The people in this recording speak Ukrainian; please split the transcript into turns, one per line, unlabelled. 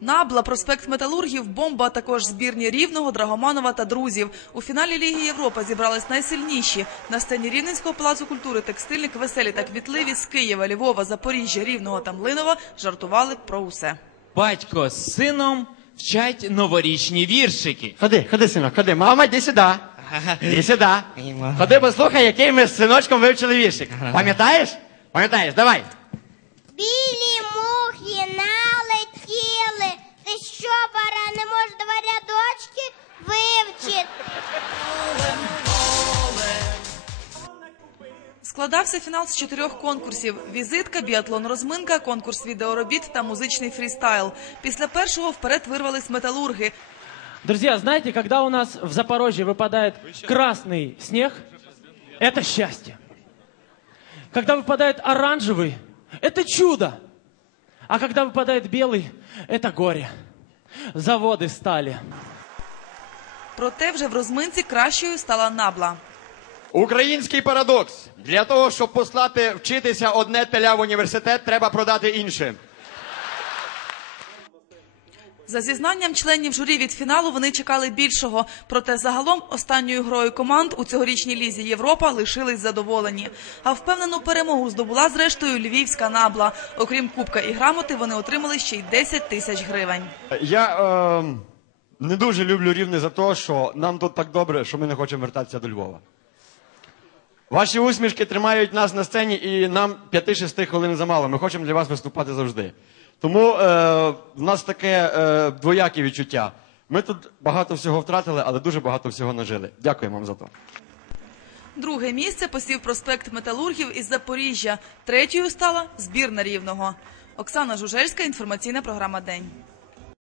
Набла, проспект Металургів, бомба, а також збірні Рівного, Драгоманова та друзів. У фіналі Ліги Європи зібрались найсильніші. На сцені Рівненського палацу культури текстильник веселі та квітливі з Києва, Львова, Запоріжжя, Рівного та Млинова жартували про усе.
Батько з сином вчать новорічні віршики.
Ходи, ходи, синок, ходи. Мама, йди сюди. Іди сюди. Ходи, послухай, який ми з синочком вивчили віршик. Пам'ятаєш? Пам'ятаєш, давай.
Білі
Складався фінал з чотирьох конкурсів: візитка, біатлон, розминка, конкурс відеоробіт та музичний фрістайл. Після першого вперед вирвались металурги.
Друзья, знаете, когда у нас в Запорожье выпадает красный снег, это счастье. Когда выпадает оранжевый, это чудо. А когда выпадает белый, это горе. Заводы стали.
Проте вже в розминці кращою стала набла.
Український парадокс. Для того, щоб послати вчитися одне теля в університет, треба продати інше.
За зізнанням членів журі від фіналу вони чекали більшого. Проте загалом останньою грою команд у цьогорічній лізі Європа лишились задоволені. А впевнену перемогу здобула зрештою львівська набла. Окрім кубка і грамоти, вони отримали ще й 10 тисяч гривень.
Я е, не дуже люблю рівне за те, що нам тут так добре, що ми не хочемо вертатися до Львова. Ваші усмішки тримають нас на сцені, і нам 5-6 хвилин замало. Ми хочемо для вас виступати завжди. Тому е, в нас таке е, двояке відчуття. Ми тут багато всього втратили, але дуже багато всього нажили. Дякуємо вам за то.
Друге місце посів проспект Металургів із Запоріжжя. Третьою стала збірна Рівного. Оксана Жужельська, інформаційна програма День.